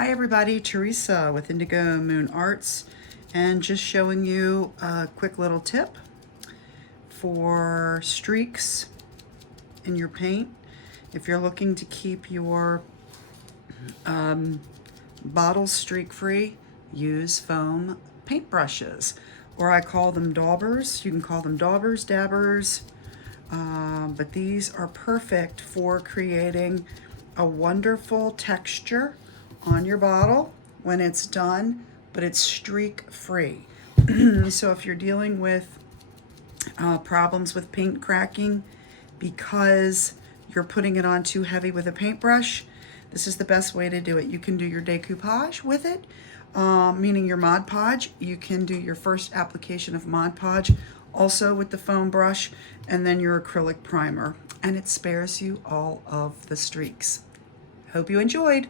Hi everybody, Teresa with Indigo Moon Arts, and just showing you a quick little tip for streaks in your paint. If you're looking to keep your bottles streak free, use foam paintbrushes, or I call them daubers. You can call them daubers, dabbers, but these are perfect for creating a wonderful texture on your bottle when it's done, but it's streak free. So if you're dealing with problems with paint cracking because you're putting it on too heavy with a paintbrush, this is the best way to do it. You can do your decoupage with it, meaning your Mod Podge. You can do your first application of Mod Podge also with the foam brush, and then your acrylic primer, and it spares you all of the streaks. Hope you enjoyed.